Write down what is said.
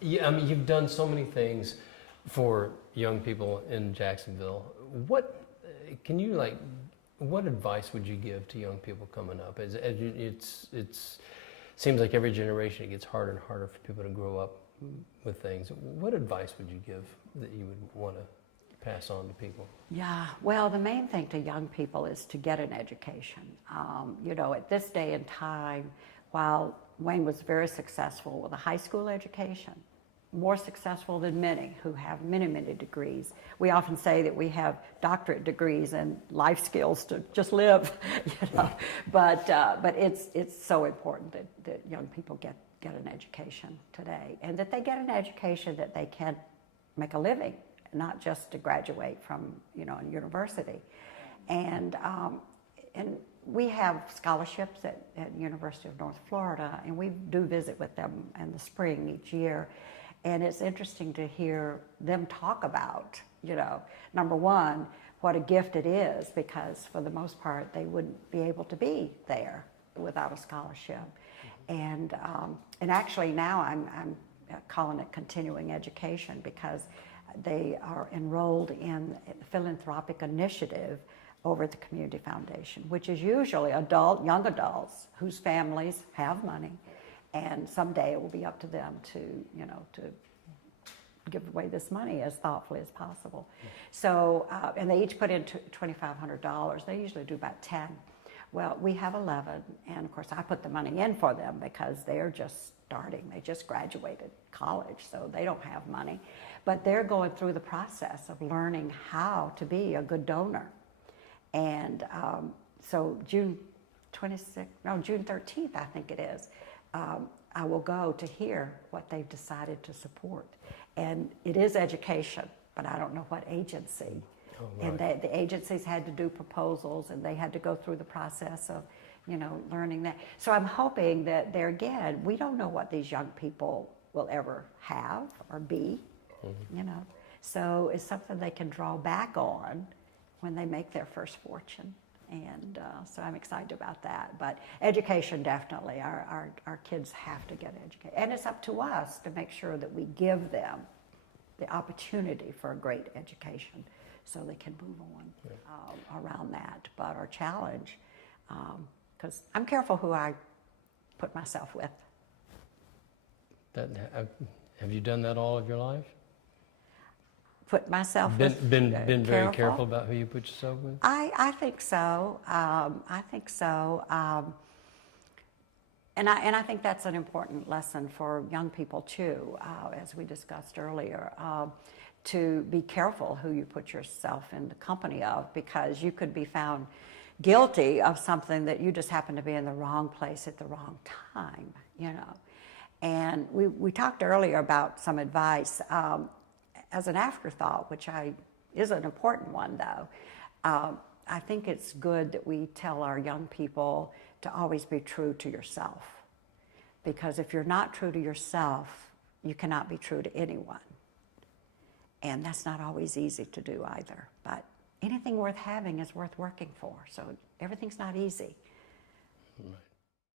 Yeah, I mean, you've done so many things for young people in Jacksonville. What can you like? What advice would you give to young people coming up? It's seems like every generation it gets harder and harder for people to grow up with things. What advice would you give that you would want to pass on to people? Yeah, well, the main thing to young people is to get an education. You know, at this day and time, while Wayne was very successful with a high school education, more successful than many who have many, many degrees. We often say that we have doctorate degrees and life skills to just live, you know. But it's so important that young people get an education today, and that they get an education that they can make a living, not just to graduate from, you know, a university. And we have scholarships at University of North Florida, and we do visit with them in the spring each year. And it's interesting to hear them talk about, you know, number one, what a gift it is, because for the most part they wouldn't be able to be there without a scholarship. And actually now I'm calling it continuing education, because they are enrolled in a philanthropic initiative over at the Community Foundation, which is usually young adults whose families have money, and someday it will be up to them to, you know, to give away this money as thoughtfully as possible. So, and they each put in $2,500. They usually do about 10. Well, we have 11, and of course I put the money in for them because they're just starting. They just graduated college, so they don't have money. But they're going through the process of learning how to be a good donor. And so June 13th, I think it is, I will go to hear what they've decided to support. And it is education, but I don't know what agency. Oh, right. And the agencies had to do proposals, and they had to go through the process of, you know, learning that. So I'm hoping that there again, we don't know what these young people will ever have or be, you know. So it's something they can draw back on when they make their first fortune. And so I'm excited about that. But education, definitely, our kids have to get educated. And it's up to us to make sure that we give them the opportunity for a great education so they can move on around that. But our challenge, because I'm careful who I put myself with. Have you done that all of your life? Put myself been very careful about who you put yourself with? I think so. I think so. And I think that's an important lesson for young people too, as we discussed earlier, to be careful who you put yourself in the company of, because you could be found guilty of something that you just happen to be in the wrong place at the wrong time, you know. And we talked earlier about some advice. As an afterthought, which is an important one though, I think it's good that we tell our young people to always be true to yourself. Because if you're not true to yourself, you cannot be true to anyone. And that's not always easy to do either. But anything worth having is worth working for. So everything's not easy. Right.